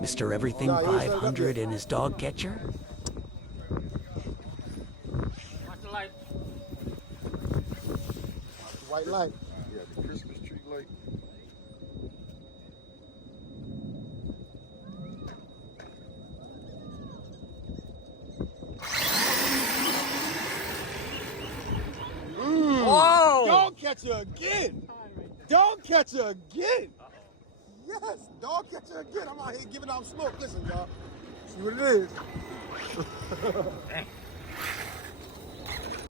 Mr. Everything Nah, you ain't set it up 500 yet. and his dog catcher? Watch the light. White light. Yeah, the Christmas tree light. Whoa! Dog catcher again. Dog catcher again. Yes, dog catcher again. I'm out here giving out smoke. Listen, y'all. See what it is.